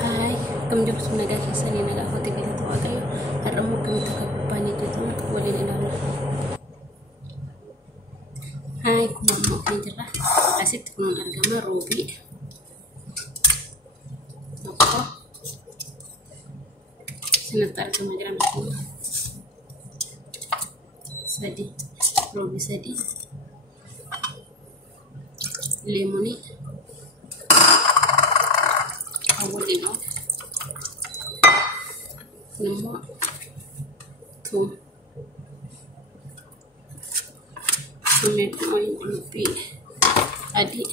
Hai, kamu juga sudah kisah ni naga hoti kita tu agak yo. Ada mau kami tak banyak itu tu boleh ni lalu. Hai, kuma mau ni jerah. Asyik kunun agama Robi. Apa? Senatar kemajaran aku. Sadi, Robi sadi. Lemoni. Awal lima. Nama tu tomato oil lupi adi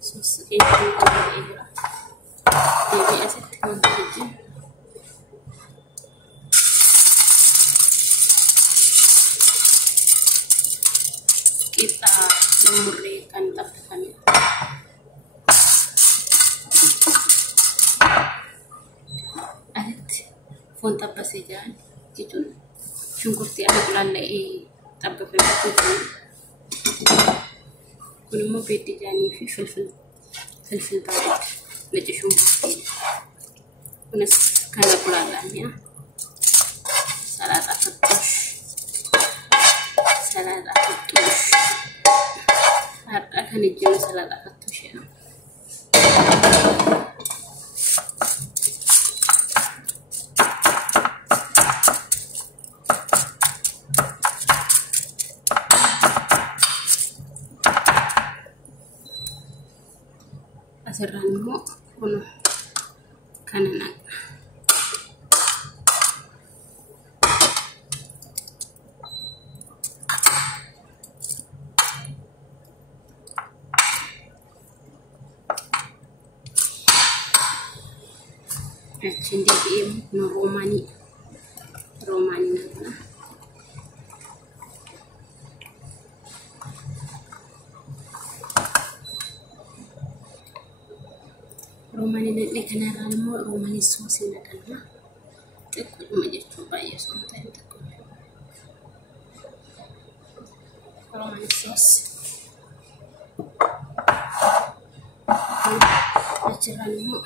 sos itu ada jadi aset konten kita memberikan tapakannya adet font apa saja gitu syukurti ada bulan lagi tapakan itu كل ما بيدي يعني في فلفل بارد نجي شوفي ونس كان كلها لانيا سلطة فتوش akan dijual salad فتوش ya asirranmu uno kanan Cindi no Romani na Romani na kanaraan mo Romani sauce na kana tekul majechu baye sometimes tekul Romani sauce natural mo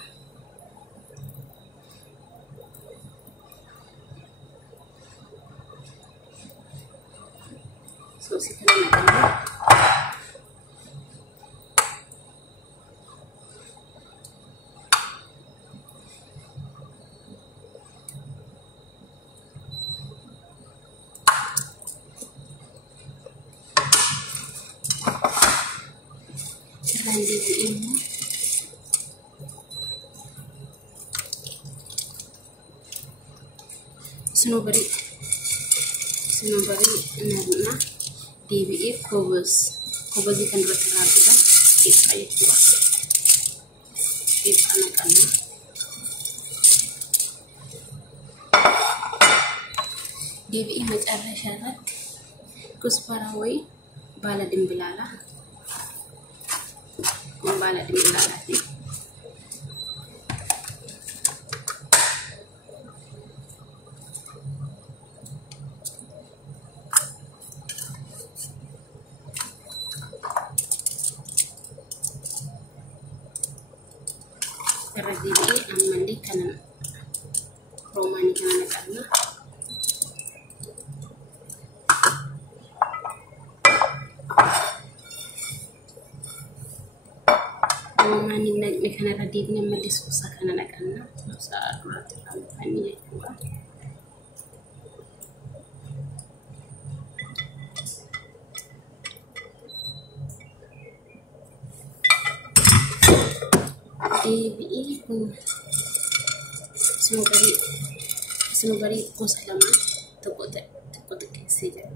sauce kana na kana didiin mo sinubari na DBE cobas ikan rata-rata kan kita itu kita anak-anak DBE macara syarat kusparawai bala dimbilala membala dimbilala ni karena DBE amandi kanan Romani kanan karena Romani na kana radid na malisusa kanan karena sa durat kampanya juga DBE sinubari ko salamat takot kasi dyan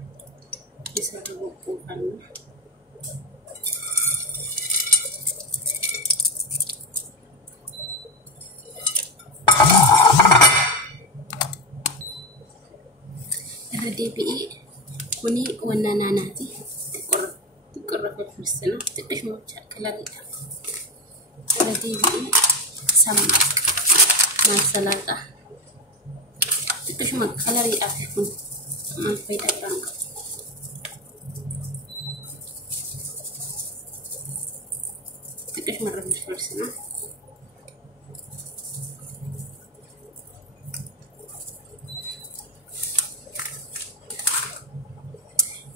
bisa bukukan DBE kuni wana nanati تقرب الفلسنة تقش موجة كلاري ودي سمك مع السلطة تقش موجة كلاري أفكون ما فايدة بانك تقش مرة بالفلسنة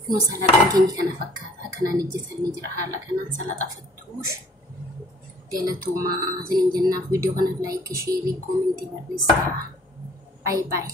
كنو سلطة كيني كان فكاها كان نجيت النجرها لكن سلطة فتوش ديالتو ما زين جنة فيديو كان لايك شير كومنت بريستا باي باي